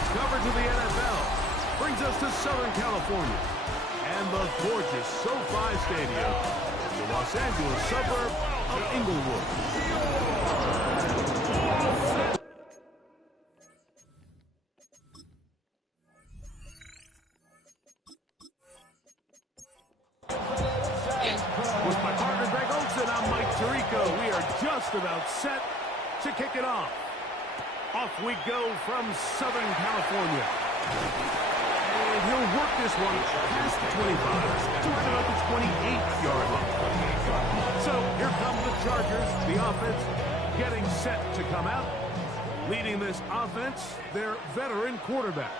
Sports coverage of the NFL brings us to Southern California and the gorgeous SoFi Stadium in the Los Angeles suburb of Inglewood. With my partner Greg Olson, I'm Mike Tirico. We are just about set to kick it off. Off we go from Southern California. And he'll work this one past the 25 to right about the 28-yard line. So here come the Chargers, the offense getting set to come out. Leading this offense, their veteran quarterback.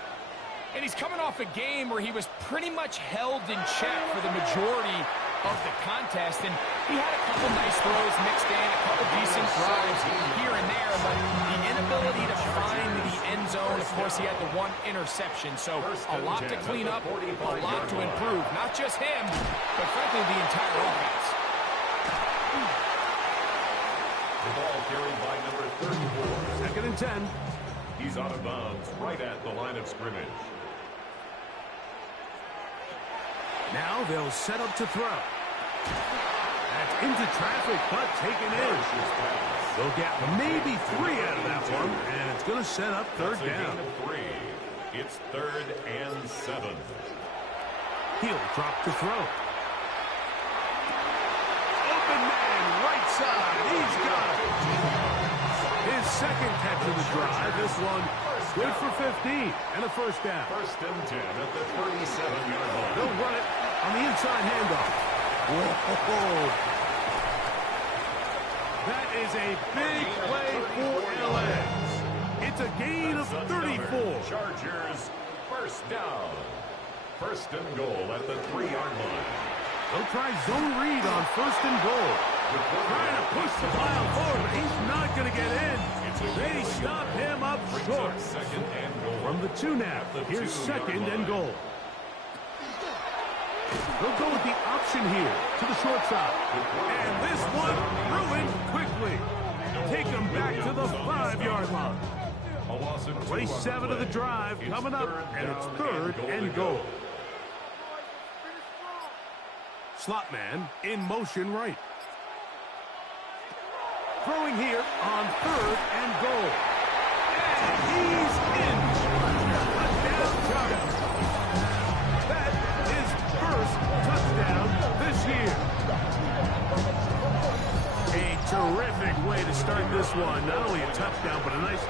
And he's coming off a game where he was pretty much held in check for the majority of the contest, and he had a couple nice throws mixed in, a couple decent drives here and there, but the inability to find the end zone, of course, he had the one interception, so a lot to clean up, a lot to improve. Not just him, but frankly, the entire offense. The ball carried by number 34. Second and 10. He's out of bounds right at the line of scrimmage. Now they'll set up to throw. That's into traffic, but taken in. They'll get maybe 3 out of that one, and it's going to set up third down. Gain of 3. It's 3rd and 7. He'll drop to throw. Open man, right side. He's got it. His second catch of the drive. This one good for 15 and a first down. 1st and 10 at the 37-yard line. They'll run it on the inside handoff. Whoa. That is a big play for LA. It's a gain of 34. Chargers, first down. 1st and goal at the 3-yard line. They'll try zone read on 1st and goal. Trying to push the pile forward, but he's not going to get in. They stop him up short. Second and goal. From the 2 now, here's 2nd and goal. They'll go with the option here to the short side. And this one ruined quickly. Take him back to the 5-yard line. 27 of the drive coming up, and it's 3rd and goal. Slot man in motion right. Throwing here on 3rd and goal. And he's in. Touchdown, Chargers. That is first touchdown this year. A terrific way to start this one. Not only a touchdown, but a nice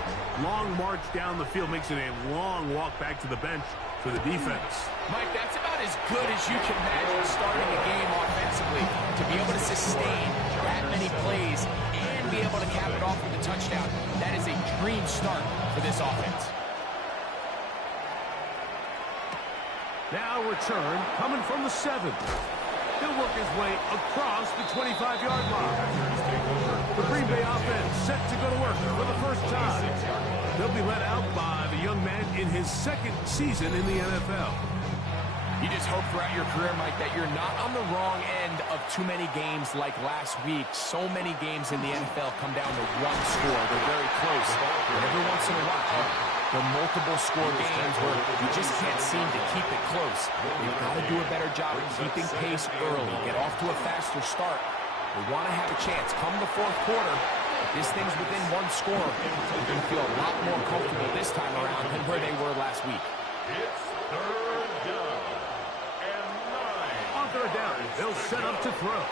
long march down the field. Makes it a long walk back to the bench for the defense. Mike, that's about as good as you can imagine starting a game offensively. To be able to sustain that many plays and be able to cap it off with a touchdown, that is a dream start for this offense. Now return coming from the 7. He'll work his way across the 25-yard line. The Green Bay offense set to go to work for the first time. They'll be led out by the young man in his 2nd season in the NFL. You just hope throughout your career, Mike, that you're not on the wrong end of too many games like last week. So many games in the NFL come down to one score. They're very close. And every once in a while, there are multiple score games where you just can't seem to keep it close. You've got to do a better job of keeping pace early. Get off to a faster start. We want to have a chance. Come the 4th quarter, if this thing's within one score, you're going to feel a lot more comfortable this time around than where they were last week. It's 3rd down. On 3rd down, they'll set up to throw.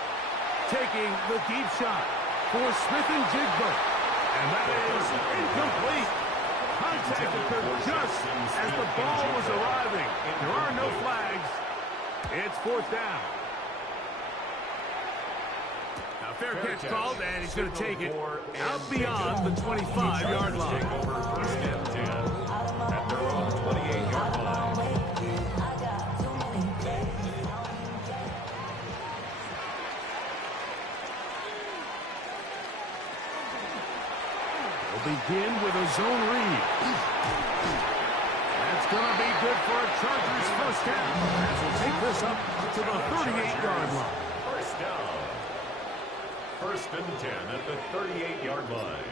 Taking the deep shot for Smith and Jigba. And that is incomplete. Contact occurred just as the ball was arriving. There are no flags. It's 4th down. Now fair catch called, and he's going to take it out beyond the 25-yard line. Take over 1st and 10 at their own 28-yard line. Begin with a zone read. That's going to be good for a Chargers first down as we'll take this up to the 38-yard line. First down. 1st and 10 at the 38-yard line.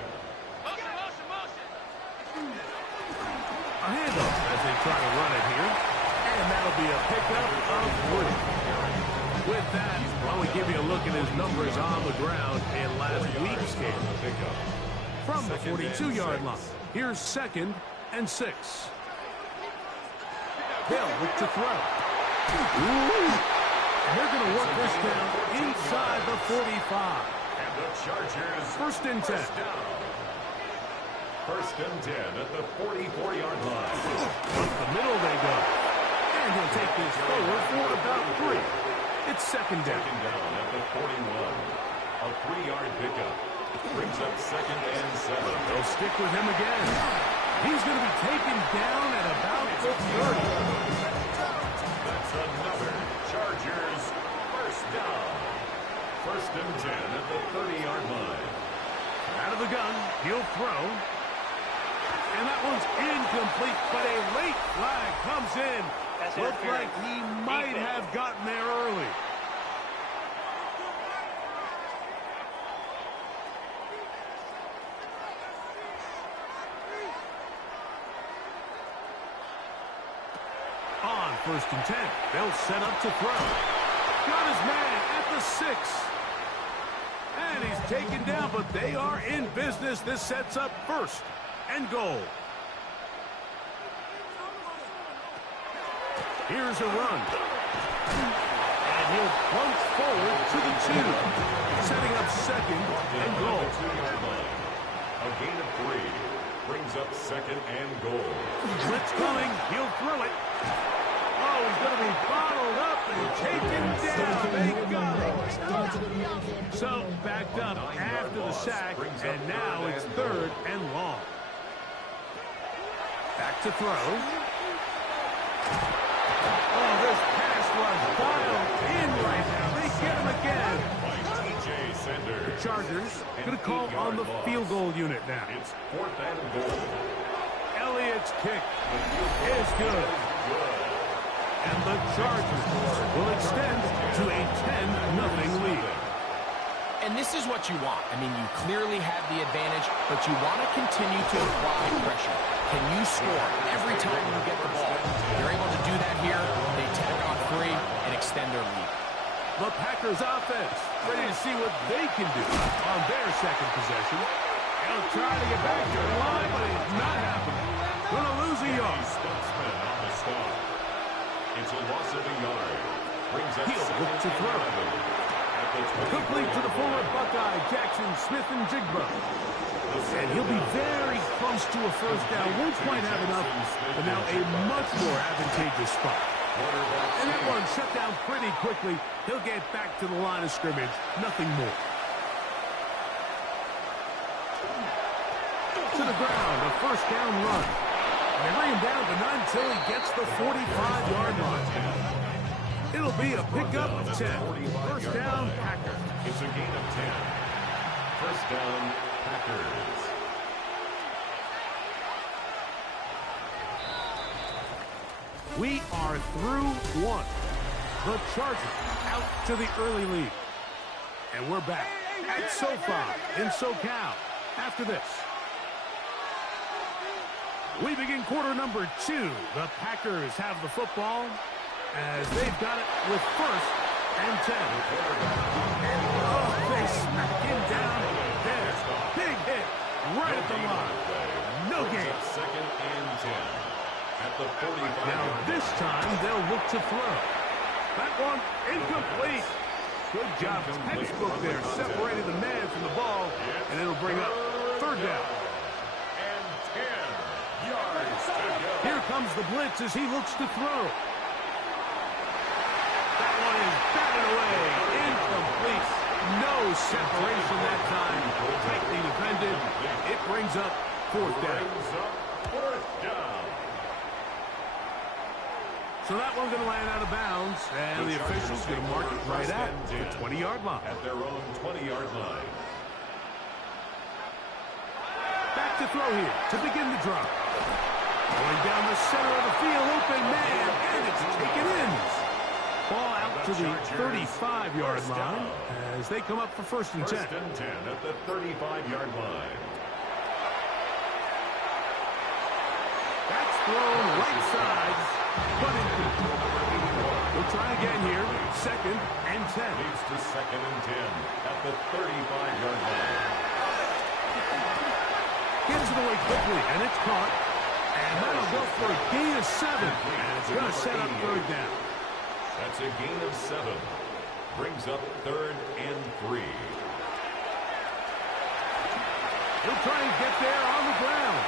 A handoff as they try to run it here. And that'll be a pickup of 3. With that, I will give you a look at his numbers on the ground in last week's game. From the 42-yard line, here's 2nd and 6. They'll look to throw. Ooh. And they're going to work this down inside the 45. And the Chargers. 1st and 10. First and 10 at the 44-yard line. Up the middle they go. And he'll take this forward for about 3. It's 2nd down. Second down at the 41. A 3-yard pickup. Brings up 2nd and 7. They'll stick with him again. He's going to be taken down at about the 30. That's another Chargers first down. 1st and 10 at the 30-yard line. Out of the gun, he'll throw. And that one's incomplete, but a late flag comes in. Looks like he might have gotten there early. On 1st and 10, they'll set up to throw. Got his man at the 6. And he's taken down, but they are in business. This sets up 1st and goal. Here's a run. And he'll plunge forward to the 2. Setting up 2nd and goal. A gain of 3. Brings up 2nd and goal. Blitz coming. He'll throw it. Oh, he's going to be bottled up and taken down. They got him. So, backed up after the sack, and now it's 3rd and long. Back to throw. Oh, this pass was dialed in right now. They get him again. The Chargers going to call on the field goal unit now. It's 4th and goal. Elliott's kick is good. And the Chargers will extend to a 10-0 lead. And this is what you want. I mean, you clearly have the advantage, but you want to continue to apply pressure. Can you score every time you get the ball? You're able to do that here. They tack on 3 and extend their lead. The Packers offense ready to see what they can do on their 2nd possession. They'll try to get back to the line, but it's not happening. Going to lose a yard. Stutzman on the stop. It's a loss of a yard. Brings up He'll look to throw. Complete to the former Buckeye, Jackson Smith-Njigba. And he'll be very close to a 1st down. Won't quite have enough, but now a much more advantageous spot. And that one shut down pretty quickly. He'll get back to the line of scrimmage. Nothing more. To the ground, a 1st down run. They bring him down to 9 until he gets the 45-yard line. It'll be a pickup of 10. 1st down, Packers. It's a gain of 10. 1st down, Packers. We are through 1. The Chargers out to the early lead. And we're back at SoFi in SoCal after this. We begin quarter number 2. The Packers have the football as they've got it with 1st and 10. And they smack him down there. Big hit right at the line. No gain. 2nd and 10 at the 45. Now this time they'll look to throw. That one incomplete. Good job. Textbook there, separating the man from the ball, and it'll bring up 3rd down. And 10 yards to go. Here comes the blitz as he looks to throw. That one is batted away. Incomplete. No separation that time. Tightly defended. It brings up 4th down. So that one's going to land out of bounds, and the official's going to mark it right at the 20-yard line. At their own 20-yard line. Back to throw here to begin the drive. Going down the center of the field, open man, and it's taken in. Ball out to the 35-yard line as they come up for 1st and 10. 1st and 10 at the 35-yard line. That's thrown right side, but incomplete. We'll try again here. 2nd and 10. Leads to 2nd and 10 at the 35-yard line. Gets it away quickly, and it's caught. And that'll go for a gain of 7. And it's going to set up 3rd down. That's a gain of 7. Brings up 3rd and 3. He'll try and get there on the ground.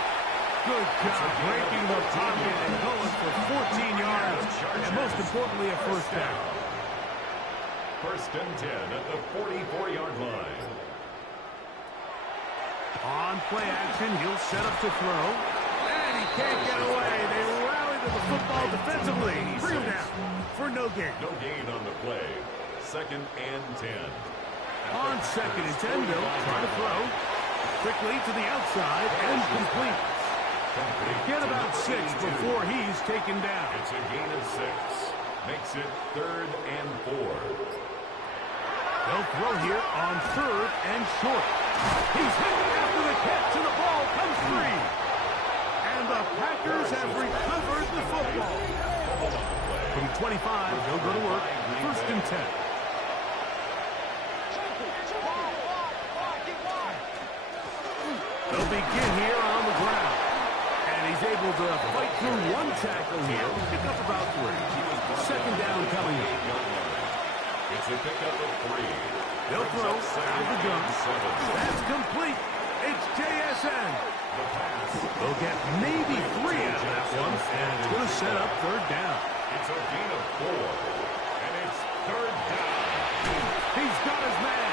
Good job breaking the pocket and going for 14 yards. And most importantly, a 1st down. 1st and 10 at the 44-yard line. On play action, he'll set up to throw. And he can't get away. They rally to the football defensively. Bring him down for no gain. No gain on the play. 2nd and 10. On 2nd and 10, they'll try to throw. Quickly to the outside and complete. They get about 6 before he's taken down. It's a gain of 6. Makes it 3rd and 4. They'll throw here on 3rd and short. He's hit after the catch and the ball comes free. And the Packers have recovered the football. From 25, they'll go to work. 1st and 10. They'll begin here on the ground. And he's able to fight through 1 tackle here. Pick up about 3. 2nd down coming in. It's a pickup of 3. They'll throw out of the gun. That's complete. It's JSN. They'll get maybe 3 out of that one. And it's going to set up 3rd down. It's a gain of 4. And it's 3rd down. He's got his man.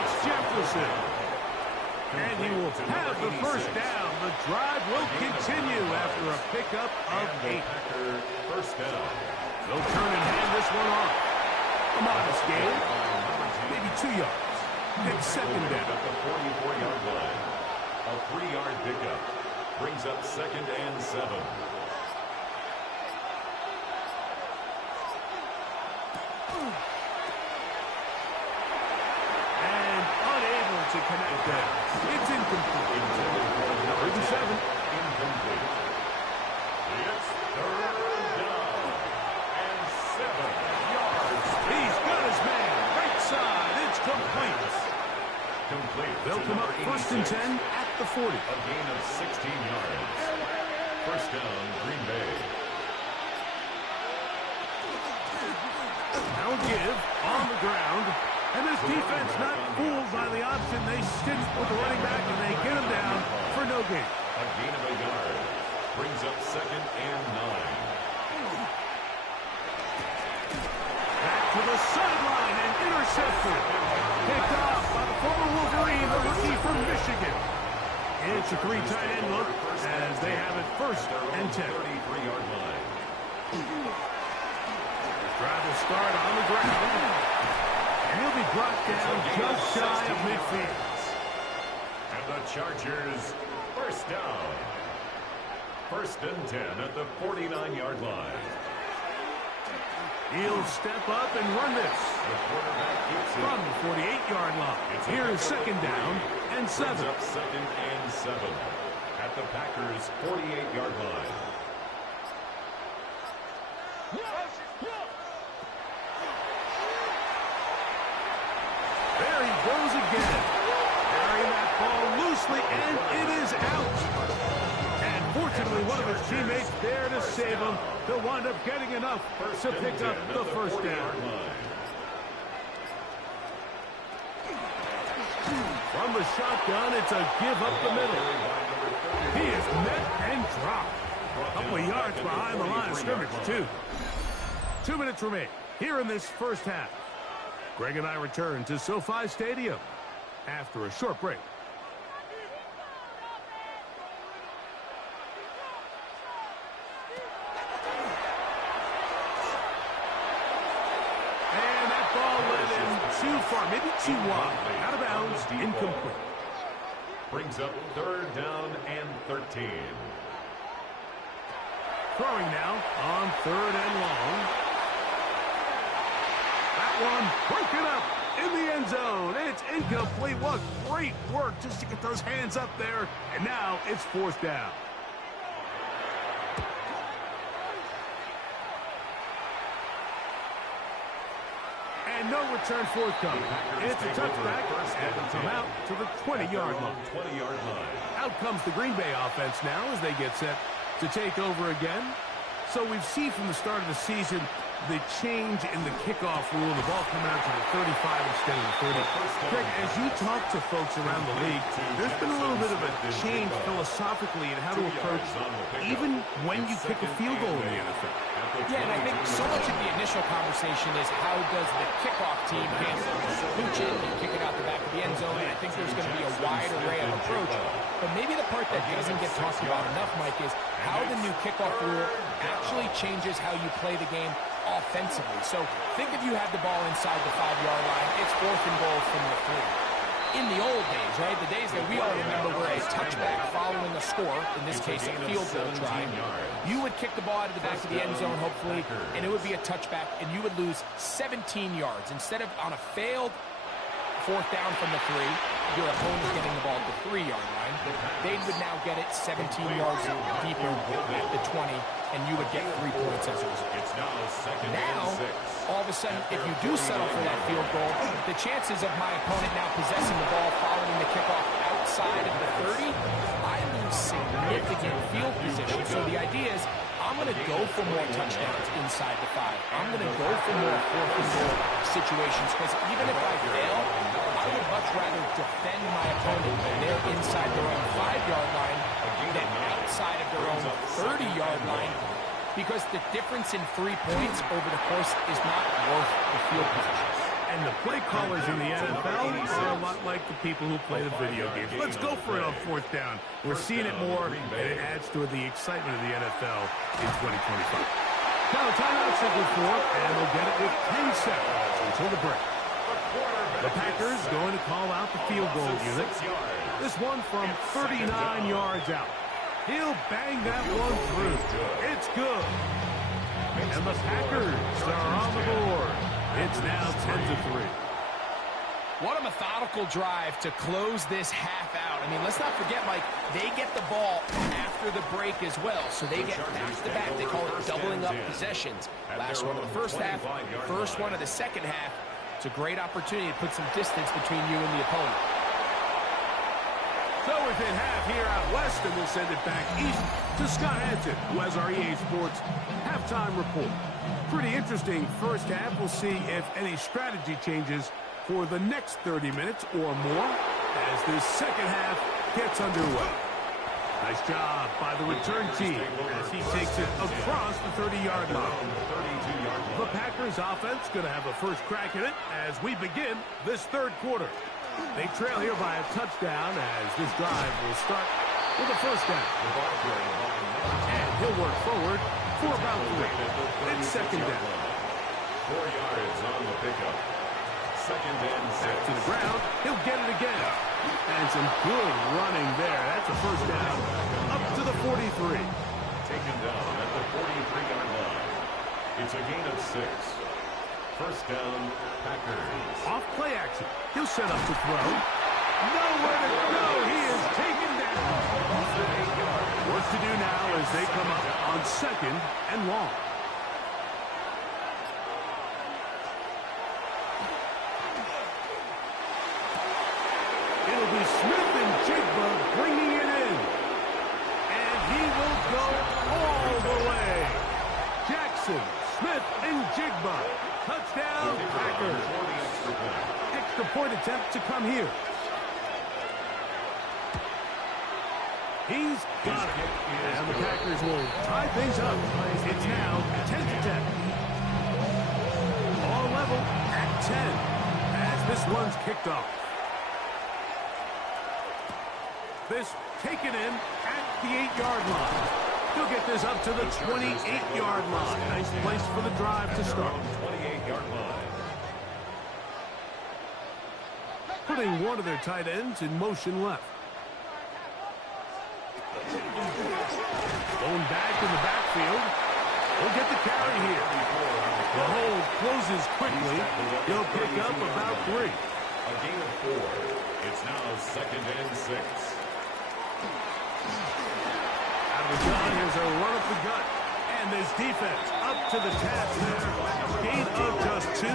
It's Jefferson. And he will have the 1st down. The drive will continue after a pickup of 8. 1st down. They'll turn and hand this one off. A modest gain. Maybe 2 yards. It's 2nd down. At the 44-yard line. A 3-yard pickup. Brings up 2nd and 7. And unable to connect that. It's incomplete. 37. Incomplete. It's 3rd down. And 7 yards. He's got his man. Right side. It's complete. Complete. They'll come up 1st and 10 at the 40. A gain of 16 yards. 1st down, Green Bay. Now give on the ground. And this defense not fooled by the option. They stick with the running back and they get him down for no gain. A gain of a yard. Brings up 2nd and 9. Back to the sideline and intercepted. Picked off by the former Wolverine, the rookie from Michigan. It's a 3 tight end look as they have it 1st and 10. 33-yard line. Drive will start on the ground. And he'll be brought down just shy of midfield. And the Chargers, 1st down. 1st and 10 at the 49-yard line. He'll step up and run this. The quarterback keeps it. From the 48-yard line. Here's 2nd down and 7. Brings up 2nd and 7 at the Packers' 48-yard line. There he goes again. Carrying that ball loosely, and it is out. And fortunately, one of his teammates there to save him. They'll wind up getting enough to pick up the 1st down. From the shotgun, it's a give up the middle. He is met and dropped. A couple of yards behind the line of scrimmage, too. 2 minutes remain here in this 1st half. Greg and I return to SoFi Stadium after a short break. And that ball went in too far, maybe too wide. Out of bounds, incomplete. Brings up 3rd down and 13. Throwing now on 3rd and long. That one broken up in the end zone. It's incomplete. What great work just to get those hands up there. And now it's 4th down. no return forthcoming. It's a touchback, and it'll come out to the 20-yard line. 20-yard line. Out comes the Green Bay offense now as they get set to take over again. So we've seen from the start of the season the change in the kickoff rule, the ball coming out to the 35 instead of the 30. Greg, as you talk to folks around the league, there's been a little bit of a change philosophically in how to approach even when you kick a field goal in the NFL. Yeah, and I think so much of the initial conversation is how does the kickoff team handle pooch it and kick it out the back of the end zone, and I think there's going to be a wide array of approach. But maybe the part that doesn't get talked about enough, Mike, is how the new kickoff rule actually changes how you play the game offensively. So think if you had the ball inside the 5-yard line, it's 4th and goal from the 3. In the old days, right, the days that we all remember were a touchback following a score, in this case a field goal try, you would kick the ball out of the back of the end zone, hopefully, and it would be a touchback, and you would lose 17 yards. Instead of on a failed 4th down from the 3, your opponent getting the ball at the 3-yard line, they would now get it 17 yards deeper at the 20, and you would get 3 points as a result. Now, all of a sudden, if you do settle for that field goal, the chances of my opponent now possessing the ball following the kickoff outside of the 30, I lose significant field position. So the idea is, I'm going to go for more touchdowns inside the 5. I'm going to go for more 4th and goal situations, because even if I fail, I would much rather defend my opponent when they're inside their own 5-yard line than outside of their own 30-yard line, because the difference in 3 points over the course is not worth the field position. And the play callers in the NFL are a lot like the people who play the video games. Let's go for it on 4th down. We're seeing it more, and it adds to the excitement of the NFL in 2025. Now a timeout signal for, and they'll get it with 10 seconds until the break. The Packers going to call out the field goal unit. This one from 39 yards out. He'll bang that one through. It's good. And the Packers are on the board. It's now 10-3. What a methodical drive to close this half out. I mean, let's not forget, Mike, they get the ball after the break as well, so they get back-to-back. They call it doubling up possessions. Last one of the first half, first one of the second half. It's a great opportunity to put some distance between you and the opponent. So within half here out west, and we'll send it back east to Scott Hanson, who has our EA Sports halftime report. Pretty interesting first half. We'll see if any strategy changes for the next 30 minutes or more as this second half gets underway. Nice job by the return team as he takes it across the 30-yard line. The Packers offense going to have a first crack at it as we begin this third quarter. They trail here by a touchdown as this drive will start with a first down. And he'll work forward for about 3. It's second down. 4 yards on the pickup. Second and 6. Back to the ground. He'll get it again. And some good running there. That's a first down up to the 43. Taken down at the 43-yard line. It's a gain of 6. First down, Packers. Off play action. He'll set up to throw. Nowhere to go. He is taken down. Work to do now as they come up on second and long. It'll be Smith and Jigba bringing it in. And he will go all the way. Jackson, Smith, and Jigba. Touchdown, Packers. Extra point attempt to come here. He's got it. And the Packers will tie things up. It's now 10-10. All level at 10 as this one's kicked off. This taken in at the 8-yard line. He'll get this up to the 28-yard line. Nice place for the drive to start. 28-yard line. Putting one of their tight ends in motion left. Going back in the backfield. He'll get the carry here. The hole closes quickly. He'll pick up about 3. A gain of 4. It's now second and 6. Out of the gun, here's a run up the gut. And this defense up to the task there. Gain of just 2,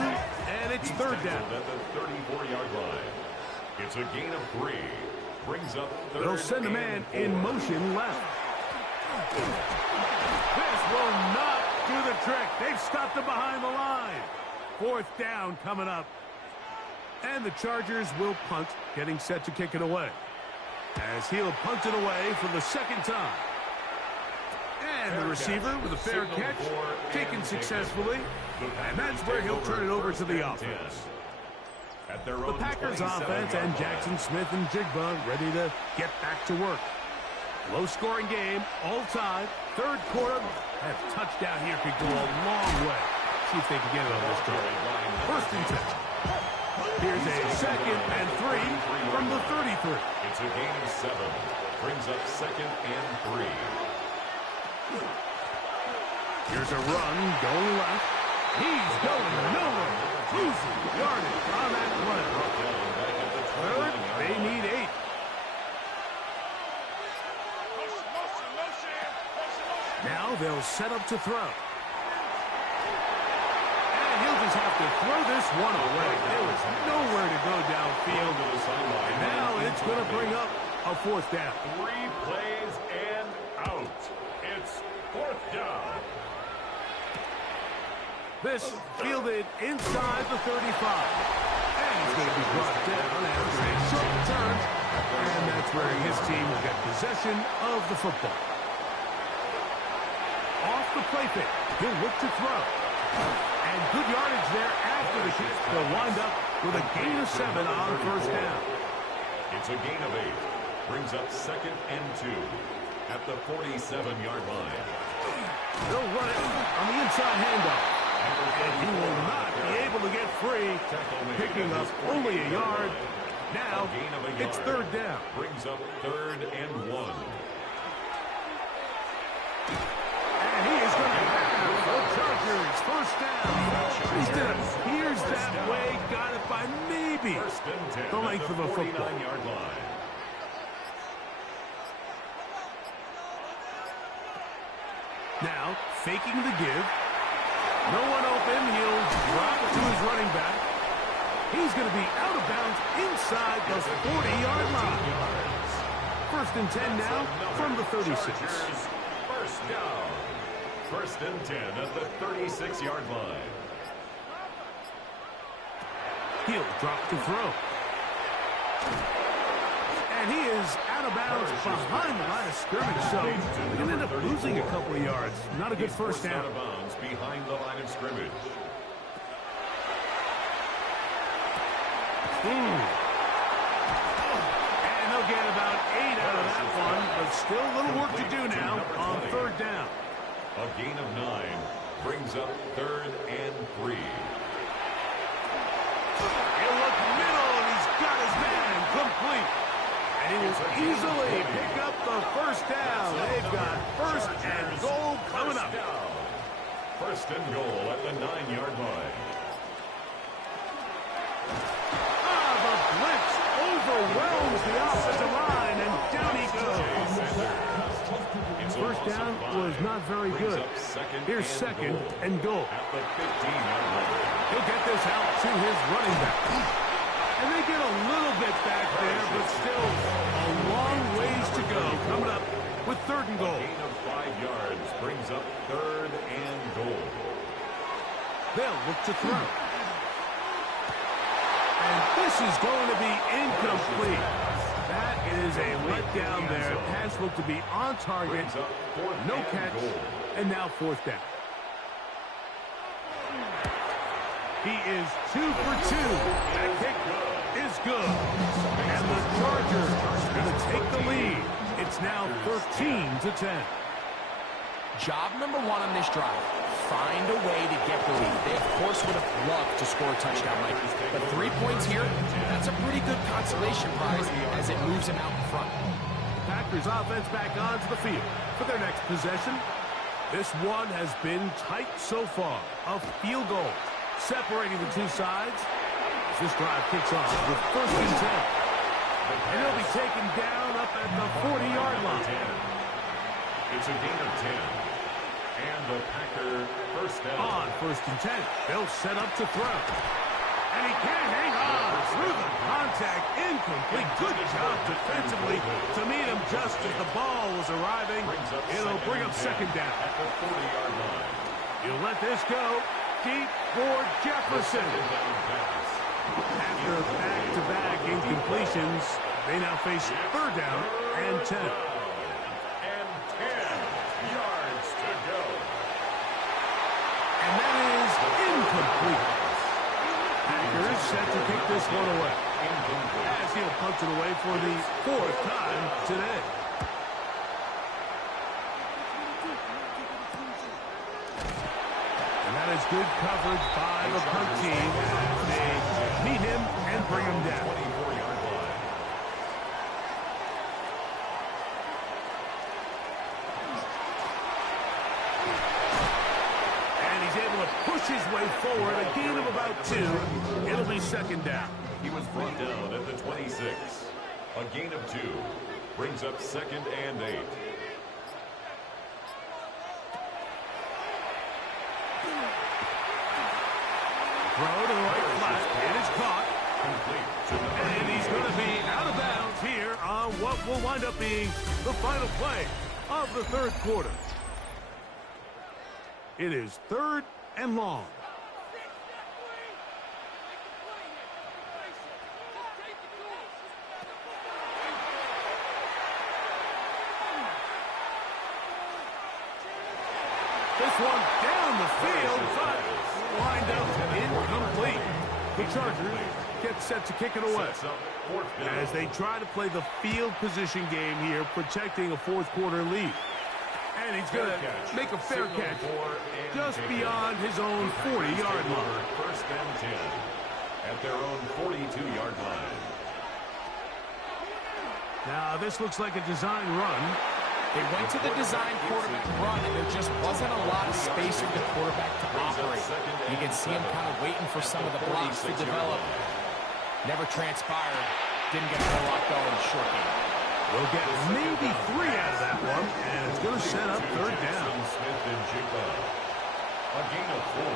And it's He's third down. tackled at the 34-yard line. It's a gain of 3. Brings up third. They'll send a man in motion left. This will not do the trick. They've stopped him behind the line. Fourth down coming up. And the Chargers will punt, getting set to kick it away. As he'll punt it away for the second time. And the receiver with a fair catch, taken successfully. And that's where he'll turn it over to the offense. The Packers offense and Jackson Smith and Jigba ready to get back to work. Low-scoring game, all tied. Third quarter, that touchdown here could go a long way. See if they can get it on this drive. First and 10. Here's a second and 3 from the 33. It's a gain of 7. Brings up second and 3. Here's a run going left. He's going nowhere. Losing yardage on that play. Third, they need 8. Now they'll set up to throw. And he'll just have to throw this one away. There was nowhere to go downfield. And now it's going to bring up a fourth down. 3 plays and out. It's fourth down. This fielded inside the 35. And it's going to be brought down after a short return. And that's where his team will get possession of the football. Off the play fake. He'll look to throw. And good yardage there after the catch. They'll wind up with a gain of 7 on first down. It's a gain of 8. Brings up second and 2 at the 47-yard line. They'll run it on the inside handoff. And he will not be able to get free, picking up only a yard. Now, it's third down. Brings up third and 1. And he is going to have the Chargers first down. Here's that way. Got it by maybe the length of a football. 49-yard line. Now, faking the give. No one open. He'll drop it to his running back. He's going to be out of bounds inside the 40-yard line. First and 10 now from the 36. First down. First and 10 at the 36-yard line. He'll drop to throw. And he is out of bounds behind the line of scrimmage, so they're going to end up losing a couple of yards. Not a good first down. Out of bounds behind the line of scrimmage. And they'll get about 8 out of that one, but still a little work to do now on third down. A gain of 9 brings up third and 3. He'll look middle, and he's got his man complete. And he will easily pick up the first down. They've got first and goal coming up. First and goal at the 9-yard line. The blitz overwhelms the offensive line, and down he goes. First down was not very good. Here's second and goal. At the 15-yard line. He'll get this out to his running back. And they get a little bit back there, but still a long ways to go. Coming up with third and goal. Gain of 5 yards brings up third and goal. They'll look to throw. And this is going to be incomplete. That is a letdown there. Pass looked to be on target. No catch. And now fourth down. He is 2 for 2. That kick is good. And the Chargers are going to take the lead. It's now 13-10. Job number 1 on this drive. Find a way to get the lead. They, of course, would have loved to score a touchdown, Mike. But 3 points here, that's a pretty good consolation prize as it moves him out in front. Packers offense back onto the field for their next possession. This one has been tight so far. A field goal separating the two sides. This drive kicks off with first and 10. And he'll be taken down up at the 40-yard line. It's a gain of 10. And the Packer first down. On first and 10, they'll set up to throw. he can't hang on. Through the contact, incomplete. Good job defensively to meet him just as the ball was arriving. It'll bring up second down. At the 40-yard line. You'll let this go. Deep for Jefferson. After back-to-back incompletions, they now face third down and 10. And 10 yards to go. And that is incomplete. Packers set to kick this one away. As he'll punch it away for the fourth time today. And that is good coverage by the punt team as they meet him and bring him down. 24-yard line. And he's able to push his way forward. A gain of about 2. It'll be second down. He was brought down at the 26. A gain of 2. Brings up second and 8. Throw to the right flat. It is caught. Complete. And he's going to be out of bounds here on what will wind up being the final play of the third quarter. It is third and long. This one down the field, but wind up incomplete. The Chargers get set to kick it away as they try to play the field position game here, protecting a fourth quarter lead. And he's going to make a fair catch just beyond his own 40-yard line. First and 10 at their own 42-yard line. Now, this looks like a design run. They went to the design quarterback run, and there just wasn't a lot of space for the quarterback to operate. You can see him kind of waiting for some of the blocks to develop. Never transpired. Didn't get a whole lot going in the short game. We'll get maybe 3 out of that one, and it's going to set up third down. Smith-Njigba. A gain of 4.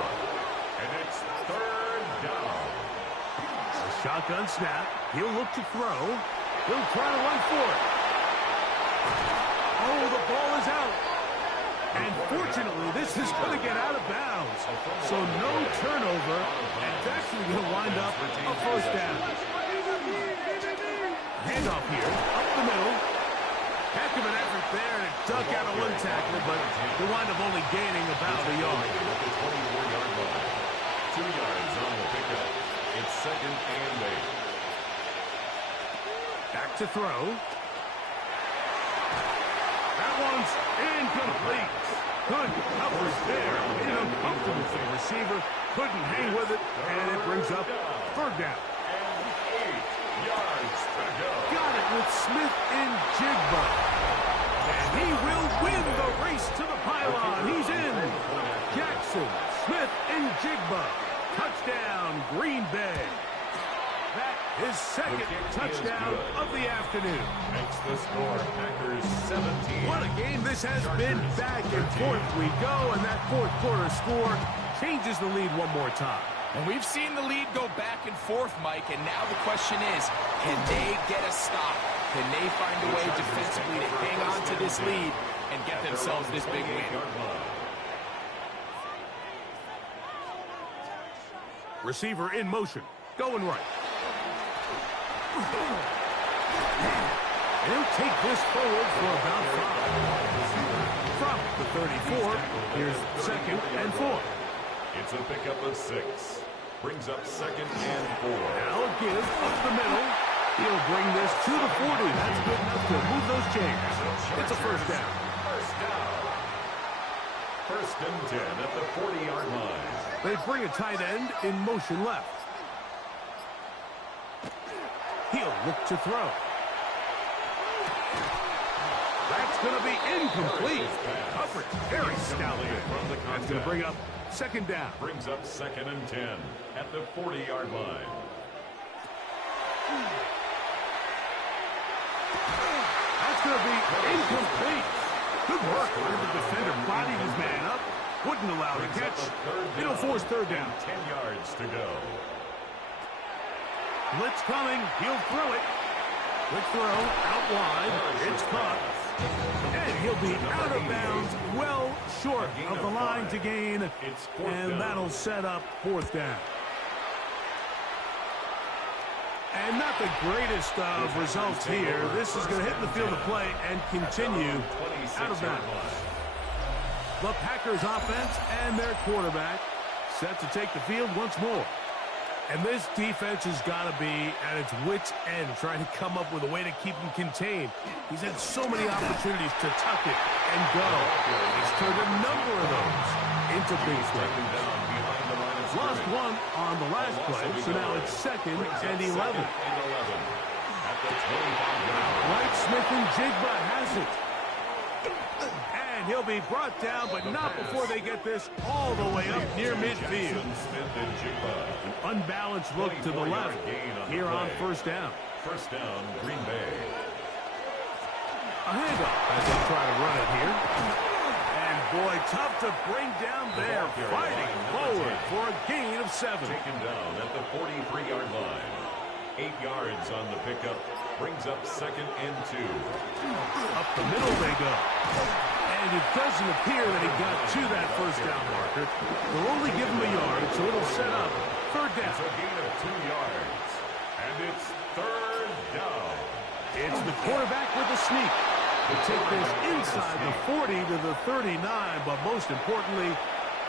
And it's third down. A shotgun snap. He'll look to throw. He'll try to run for it. Oh, the ball is out. And fortunately, this is going to get out of bounds. So no turnover, and it's actually going to wind up a first down. Handoff here, up the middle. Heck of an effort there to duck out of one tackle, but they wind up only gaining about a yard. At the 24-yard line. 2 yards on the pickup. It's second and 8. Back to throw. That one's incomplete. Good coverage there. Uncomfortable for the receiver. Couldn't hang with it, and it brings up third down. And 8 yards to go. Got it with Smith-Njigba. And he will win the race to the pylon. He's in. Jackson Smith-Njigba. Touchdown, Green Bay. That is second touchdown of the afternoon. Makes the score Packers 17. What a game this has been. Back and forth we go, and that fourth quarter score changes the lead one more time. And we've seen the lead go back and forth, Mike, and now the question is, can they get a stop? Can they find a way defensively to hang on to this lead and get themselves this big win? Receiver in motion, going right. He'll take this forward for about 5. From the 34, here's second and 4. It's a pickup of 6. Brings up second and 4. Now a give up the middle. He'll bring this to the 40. That's good enough to move those chains. It's a first down. First down. First and 10 at the 40-yard line. They bring a tight end in motion left. He'll look to throw. That's going to be incomplete. Coverage very stout there. That's going to bring up second down. Brings up second and 10 at the 40-yard line. That's going to be incomplete. Good work where the defender bodied his man up. Wouldn't allow the catch. It'll force third down. 10 yards to go. Blitz coming. He'll throw it. Quick throw, out wide. It's caught. And he'll be out of bounds, well short of the line to gain. And that'll set up fourth down. And not the greatest of results here. This is going to hit the field of play and continue out of bounds. The Packers offense and their quarterback set to take the field once more. And this defense has got to be at its wits' end, trying to come up with a way to keep him contained. He's had so many opportunities to tuck it and go. He's turned a number of those into big plays. Lost one on the last play, so now it's 2nd and 11. White, Smith, and Jigba has it. And he'll be brought down, but not before they get this all the way up near midfield. An unbalanced look to the left here on first down. First down, Green Bay. A handoff as they try to run it here. And boy, tough to bring down there. Fighting forward for a gain of 7. Taken down at the 43-yard line. 8 yards on the pickup. Brings up 2nd and 2. Up the middle they go. And it doesn't appear that he got to that first down marker. They'll only give him a yard, so it'll set up third down. It's a gain of 2 yards. And it's third down. It's the quarterback with the sneak. To take this inside the 40 to the 39, but most importantly,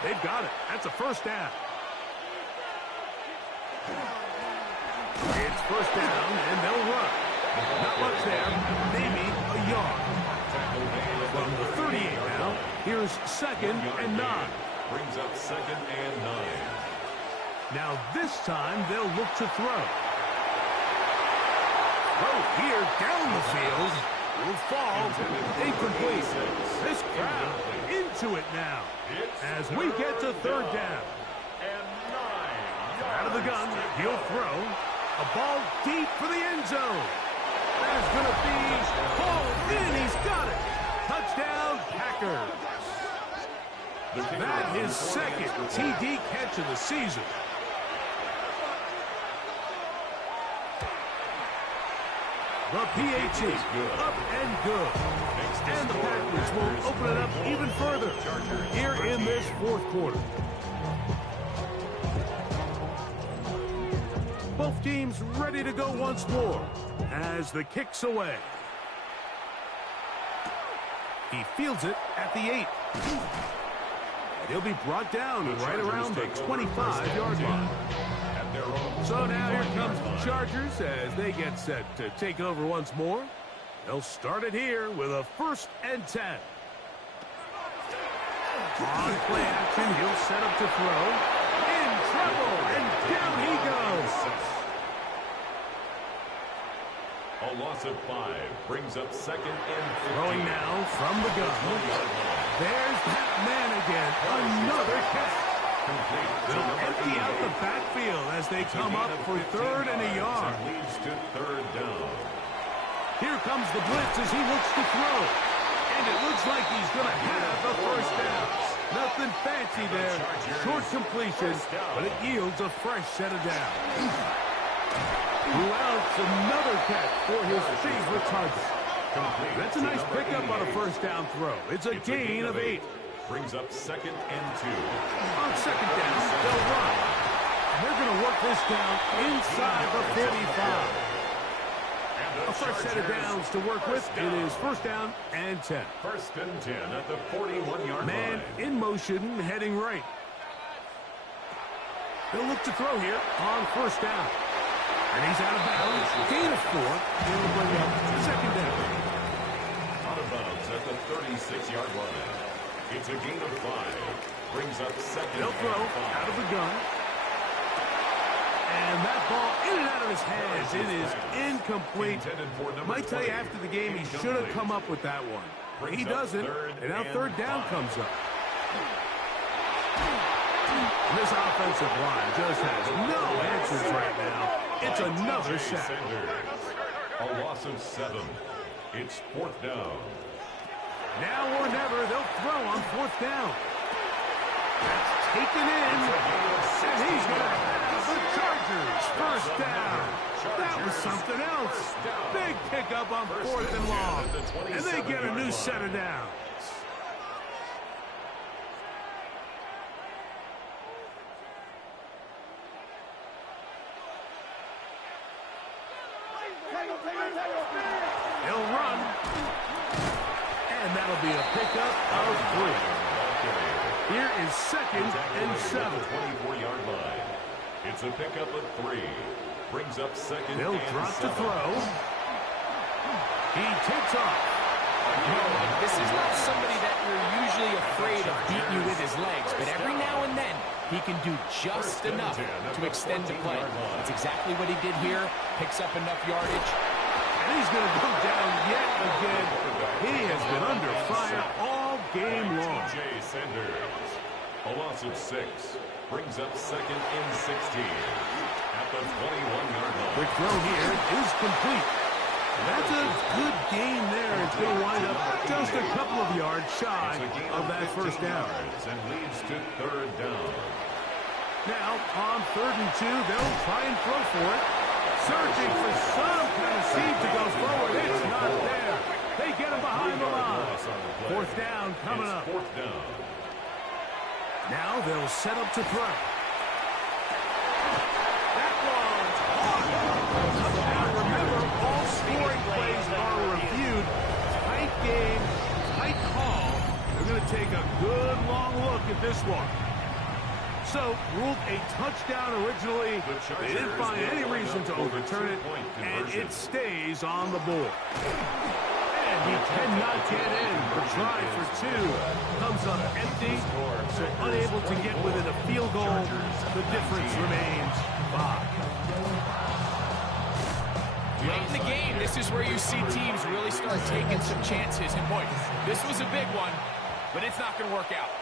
they've got it. That's a first down. It's first down, and they'll run. Not much there, maybe a yard. From the 38 now, here's 2nd and 9. Brings up 2nd and 9. Now this time they'll look to throw. Throw here down the field. Will fall. Incomplete. This crowd into it now as we get to third down. Out of the gun, he'll throw. A ball deep for the end zone. There's going to be ball in. He's got it. Touchdown, Packers. That is 2nd TD catch of the season. The PAT up and good. And the Packers will open it up even further here in this fourth quarter. Both teams ready to go once more as the kick's away. He fields it at the 8. He'll be brought down right around the 25-yard line. So now here comes the Chargers as they get set to take over once more. They'll start it here with a 1st and 10. On play action, he'll set up to throw. In trouble, and down he goes. A loss of 5 brings up 2nd and 15. Throwing now from the gun. There's that man again. Another catch. They'll empty out the backfield as they come up for 3rd and a yard. Leads to 3rd down. Here comes the blitz as he looks to throw. And it looks like he's going to have the first down. Nothing fancy there. Short completion, but it yields a fresh set of downs. Louds another catch for his favorite target. That's a nice pickup on a first down throw. It's a gain of 8. Brings up 2nd and 2. On 2nd down, they'll run. And they're going to work this down inside the 45. A fresh set of downs to work with. It is 1st down and 10. 1st and 10 at the 41-yard line. Man in motion, heading right. They'll look to throw here on 1st down. And he's out of bounds. Gain of 4. They'll bring up 2nd down. Out of bounds at the 36-yard line. It's a gain of 5. Brings up 2nd. They'll throw out of the gun. And that ball in and out of his hands. It is incomplete. Might tell you after the game he should have come up with that one. He doesn't. And now 3rd down comes up. And this offensive line just has no answers right now. It's another sack. A loss of 7. It's 4th down. Now or never, they'll throw on 4th down. That's taken in. And he's going to have the Chargers 1st down. That was something else. Big pickup on 4th and long. And they get a new set of downs. He'll run. And that'll be a pickup of 3. Here is 2nd and 7. 24-yard line. It's a pickup of 3. Brings up 2nd. They'll drop to throw. He takes off. This is not somebody that you're usually afraid of beating you with his legs, but every now and then he can do just enough to extend the play. That's exactly what he did here. Picks up enough yardage. And he's going to go down yet again. He has been under fire all game long. T.J. Sanders, a loss of 6, brings up 2nd and 16 at the 21-yard line. The throw here is complete. That's a good gain there. It's going to wind up just a couple of yards shy of that first down. And leads to 3rd down. Now, on 3rd and 2, they'll try and throw for it. Searching for some kind of seed to go forward. It's not there. They get him behind the line. 4th down coming up. 4th down. Now they'll set up to throw. That one's caught. Now remember, all scoring plays are reviewed. Tight game, tight call. They're going to take a good long look at this one. So, ruled a touchdown originally. They didn't find any reason to overturn it, and it stays on the board. And he cannot get in. The try for 2 comes up empty, so unable to get within a field goal. The difference remains 5. Late in the game, this is where you see teams really start taking some chances. And boy, this was a big one, but it's not going to work out.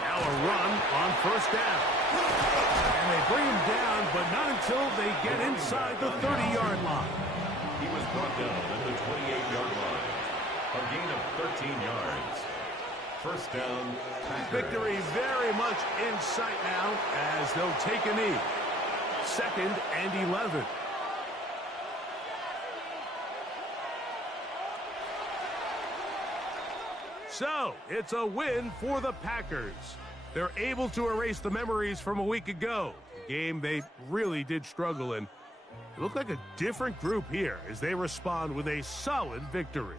Now a run on 1st down. And they bring him down, but not until they get inside the 30-yard line. He was brought down at the 28-yard line. A gain of 13 yards. 1st down, Packers. Victory very much in sight now as they'll take a knee. 2nd and 11. So, it's a win for the Packers. They're able to erase the memories from a week ago, a game they really did struggle in. It looked like a different group here as they respond with a solid victory.